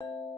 you